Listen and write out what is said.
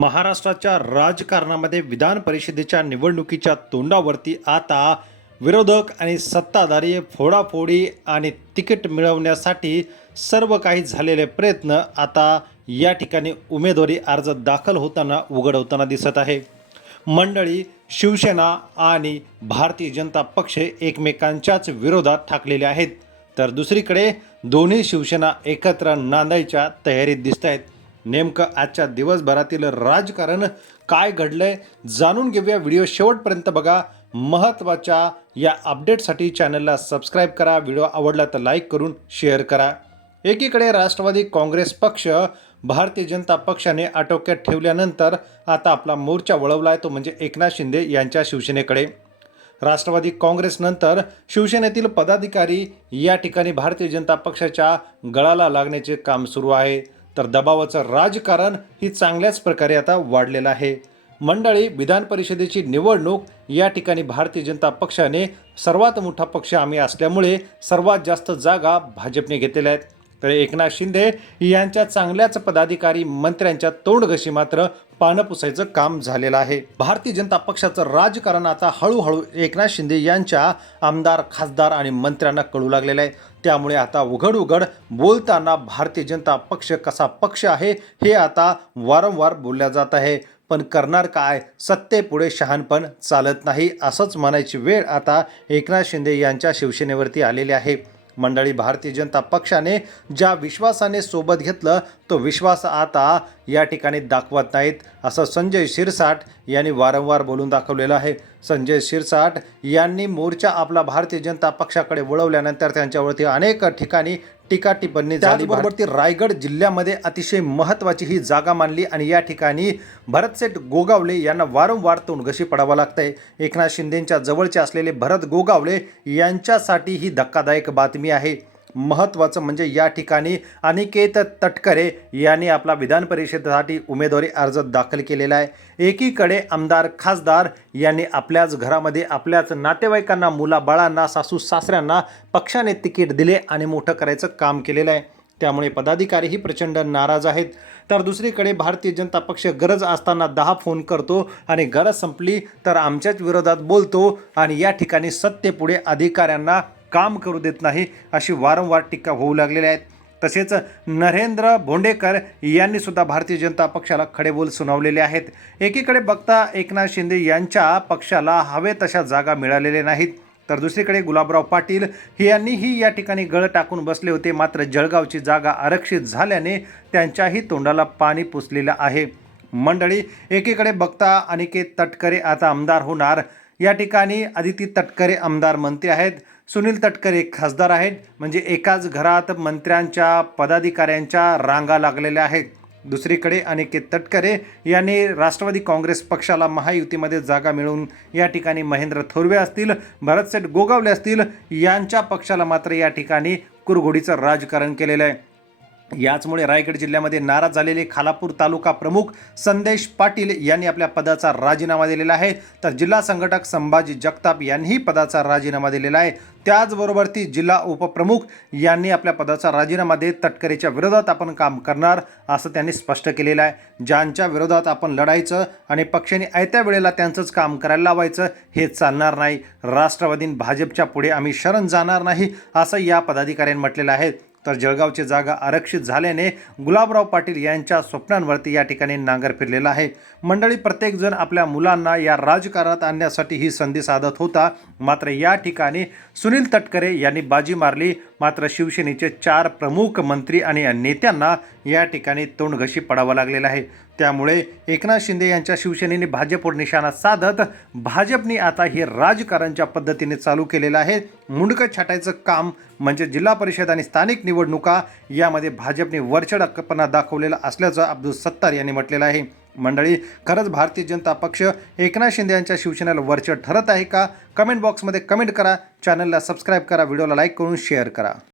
महाराष्ट्राच्या राजकारणामध्ये विधान परिषदेच्या निवडणुकीच्या तोंडावरती आता विरोधक आणि सत्ताधारी फोडाफोडी आणि तिकीट मिळवण्यासाठी सर्व काही झालेले प्रयत्न आता या ठिकाणी उमेदवारी अर्ज दाखल होताना उघड होताना दिसत आहे. मंडळी शिवसेना आणि भारतीय जनता पक्ष एकमेकांच्याच विरोधात ठाकलेले आहेत, तर दुसरीकडे दोन्ही शिवसेना एकत्र नांदायच्या तयारीत दिसत आहेत. नेमकं आजच्या दिवसभरातील राजकारण काय घडलंय जाणून घेऊया. व्हिडिओ शेवटपर्यंत बघा. महत्त्वाच्या या अपडेटसाठी चॅनलला सबस्क्राईब करा. व्हिडिओ आवडला तर लाईक करून शेअर करा. एकीकडे राष्ट्रवादी काँग्रेस पक्ष भारतीय जनता पक्षाने आटोक्यात ठेवल्यानंतर आता आपला मोर्चा वळवला आहे, तो म्हणजे एकनाथ शिंदे यांच्या शिवसेनेकडे. राष्ट्रवादी काँग्रेसनंतर शिवसेनेतील पदाधिकारी या ठिकाणी भारतीय जनता पक्षाच्या गळाला लागण्याचे काम सुरू आहे, तर दबावाचं राजकारण ही चांगल्याच प्रकारे आता वाढलेलं आहे. मंडळी, विधान परिषदेची निवडणूक या ठिकाणी भारतीय जनता पक्षाने सर्वात मोठा पक्ष आम्ही असल्यामुळे सर्वात जास्त जागा भाजपने घेतलेल्या आहेत, तर एकनाथ शिंदे यांच्या चांगल्याच पदाधिकारी मंत्र्यांच्या तोंडघशी मात्र पानं पुसायचं काम झालेलं आहे. भारतीय जनता पक्षाचं राजकारण आता हळूहळू एकनाथ शिंदे यांच्या आमदार, खासदार आणि मंत्र्यांना कळू लागलेलं आहे. त्यामुळे आता उघड बोलताना भारतीय जनता पक्ष कसा पक्ष आहे हे आता वारंवार बोलल्या जात आहे. पण करणार काय? सत्तेपुढे शहाणपण चालत नाही, असंच म्हणायची वेळ आता एकनाथ शिंदे यांच्या शिवसेनेवरती आलेली आहे. मंडळी, भारतीय जनता पक्षाने ज्या विश्वासाने सोबत घेतलं तो विश्वास आता या ठिकाणी दाखवत नाहीत, असं संजय शिरसाट यांनी वारंवार बोलून दाखवलेलं आहे. संजय शिरसाट यांनी मोर्चा आपला भारतीय जनता पक्षाकडे वळवल्यानंतर त्यांच्यावरती अनेक ठिकाणी टीका टिप्पणी झाली. त्याचबरोबर ती रायगड जिल्ह्यामध्ये अतिशय महत्त्वाची ही जागा मानली आणि या ठिकाणी भरतसेठ गोगावले यांना वारंवार तोंडघशी पडावं लागतंय. एकनाथ शिंदेंच्या जवळचे असलेले भरत गोगावले यांच्यासाठी ही धक्कादायक बातमी आहे. महत्त्वाचं म्हणजे या ठिकाणी अनिकेत तटकरे यांनी आपला विधान परिषदेसाठी उमेदवारी अर्ज दाखल केलेला आहे. एकीकडे आमदार, खासदार यांनी आपल्याच घरामध्ये आपल्याच नातेवाईकांना, मुलाबाळांना, सासू सासऱ्यांना पक्षाने तिकीट दिले आणि मोठं करायचं काम केलेलं आहे. त्यामुळे पदाधिकारीही प्रचंड नाराज आहेत. तर दुसरीकडे भारतीय जनता पक्ष गरज असताना 10 फोन करतो आणि गरज संपली तर आमच्याच विरोधात बोलतो आणि या ठिकाणी सत्तेपुढे अधिकाऱ्यांना काम करू देत नाही, अशी वारंवार टीका होऊ लागलेल्या आहेत. तसेच नरेंद्र भोंडेकर यांनी सुद्धा भारतीय जनता पक्षाला खडेबोल सुनावलेले आहेत. एकीकडे बघता एकनाथ शिंदे यांच्या पक्षाला हवे तशा जागा मिळालेल्या नाहीत, तर दुसरीकडे गुलाबराव पाटील यांनीही या ठिकाणी गळ टाकून बसले होते. मात्र जळगावची जागा आरक्षित झाल्याने त्यांच्याही तोंडाला पाणी पुसलेलं आहे. मंडळी, एकीकडे बघता अनिकेत तटकरे आता आमदार होणार. या ठिकाणी आदिती तटकरे आमदार मंत्री आहेत, सुनील तटकरे खासदार आहेत. म्हणजे एकाच घरात मंत्र्यांच्या, पदाधिकाऱ्यांच्या रांगा लागलेल्या आहेत. दुसरीकडे अनिकेत तटकरे यांनी राष्ट्रवादी काँग्रेस पक्षाला महायुतीमध्ये जागा मिळवून या ठिकाणी महेंद्र थोरवे असतील, भरतसेठ गोगावले असतील, यांच्या पक्षाला मात्र या ठिकाणी कुरघोडीचं राजकारण केलेलं आहे. याचमुळे रायगड जिल्ह्यामध्ये नाराज झालेले खालापूर तालुका प्रमुख संदेश पाटील यांनी आपल्या पदाचा राजीनामा दिलेला आहे, तर जिल्हा संघटक संभाजी जगताप यांनीही पदाचा राजीनामा दिलेला आहे. त्याचबरोबर ती जिल्हा उपप्रमुख यांनी आपल्या पदाचा राजीनामा देत तटकरेच्या विरोधात आपण काम करणार असं त्यांनी स्पष्ट केलेलं आहे. ज्यांच्या विरोधात आपण लढायचं आणि पक्षाने आयत्या वेळेला त्यांचंच काम करायला लावायचं हे चालणार नाही. राष्ट्रवादीन भाजपच्या पुढे आम्ही शरण जाणार नाही, असं या पदाधिकाऱ्यांनी म्हटलेलं आहे. तर जळगावची जागा आरक्षित झाल्याने गुलाबराव पाटील यांच्या स्वप्नांवरती या ठिकाणी नांगर फिरलेला आहे. मंडळी, प्रत्येकजण आपल्या मुलांना या राजकारणात आणण्यासाठी ही संधी साधत होता, मात्र या ठिकाणी सुनील तटकरे यांनी बाजी मारली. मात्र शिवसेनेचे 4 प्रमुख मंत्री आणि नेत्यांना या ठिकाणी तोंडघशी पडावं लागलेलं आहे. त्यामुळे एकनाथ शिंदे यांच्या शिवसेनेने भाजपवर निशाणा साधत भाजपने आता हे राजकारणच्या पद्धतीने चालू केलेलं आहे. मुंडकं छाटायचं काम म्हणजे जिल्हा परिषद आणि स्थानिक निवडणुका यामध्ये भाजपने वरचढपणा दाखवलेला असल्याचं अब्दुल सत्तार यांनी म्हटलेलं आहे. मंडळी, खरंच भारतीय जनता पक्ष एकनाथ शिंदे यांच्या शिवसेनेला वरचढ ठरत आहे का? कमेंट बॉक्समध्ये कमेंट करा. चॅनलला सबस्क्राईब करा. व्हिडिओला लाईक करून शेअर करा.